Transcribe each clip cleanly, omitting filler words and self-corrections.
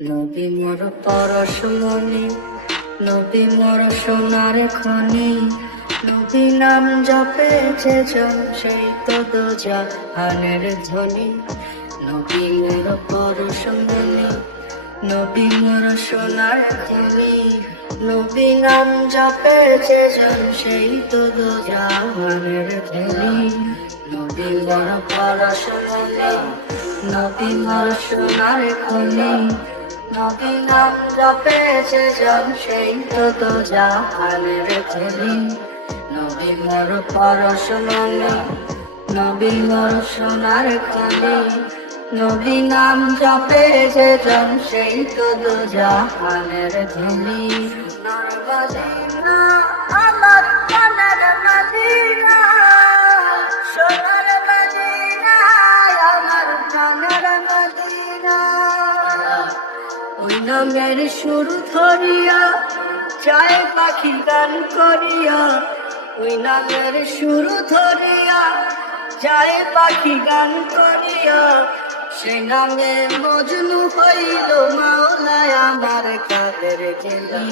নবী মোর পরশমণি, নবী মোর সোনার খনি, নবী নাম জপেছে জন সেই তো দোজাহানের ধ্বনি। নবী মোর পরশমণি, নবী মোর সোনার খনি, নবী নাম জপেছে জন সেই তো দোজাহানের ধ্বনি। নবী মোর পরশমণি, নবী মোর সোনার খনি, নবী নাম জপেছে জন সেই তো দোজাহানের ধ্বনি। নবী মোর পরশমণি, নবী মোর সোনার খনি, নবী নাম জপেছে জন সেই তো দোজাহানের ধ্বনি। সোনার মদিনা আমার প্রাণের মদিনা, সোনার মদিনা আমার প্রাণের মদিনা। ওই নামের সুর ধরিয়া যায় পাখি গান করিয়া, ওই নামের সুর ধরিয়া যায় পাখি গান করিয়া। সে নামে মজনু হইল মাওলায় আমার কাদের গেলি,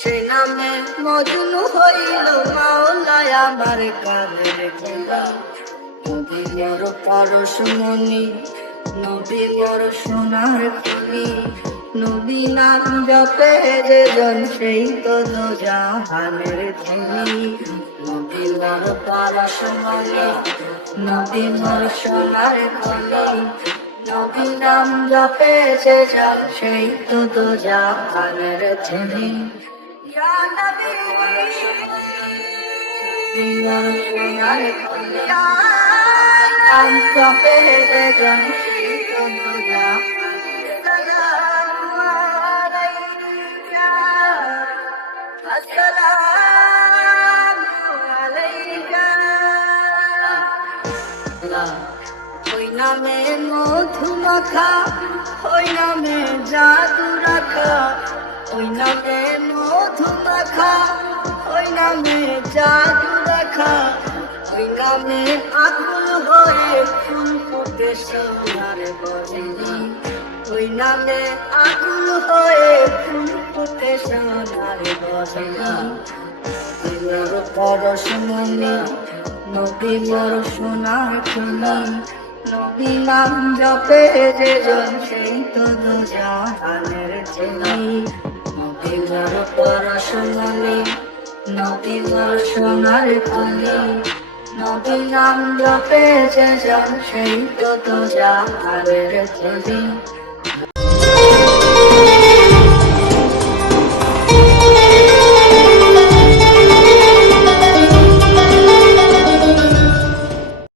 সে নামে মজনু হইল মাওলায় আমার কাদের গেলি। নবী মোর পরশমণি, নবী মোর সোনার খনি, নবী নাম জপে যে জন সেই তো দোজাহানের ধ্বনি। নবী মোর পরশমণি, নবী মোর সোনার খনি, নবী নাম জপেছে জন সেই তো দোজাহানের ধ্বনি। ইয়া নবী মোর সোনার খনি, নাম জপেছে জন সেই তো দোজাহানের। ওই নামে মধু মাখা, ওই নামে জাদু রাখা, ওই নামে মধু মাখা, ওই নামে জাদু রাখা। ওই নামে আকুল হয়ে ফুল ফুটে সোনার বদনি, ওই নামে আকুল হয়ে ফুল ফুটে সোনার বদনি। মোর পরশমণি, নবী মোর সোনার খনি, নবী নাম জপে যে জন সেই তো দোজাহানের ধ্বনি। নবী মোর পরশমণি, নবী মোর সোনার খনি, নবী নাম জপে যে জন সেই তো দোজাহানের ধ্বনি।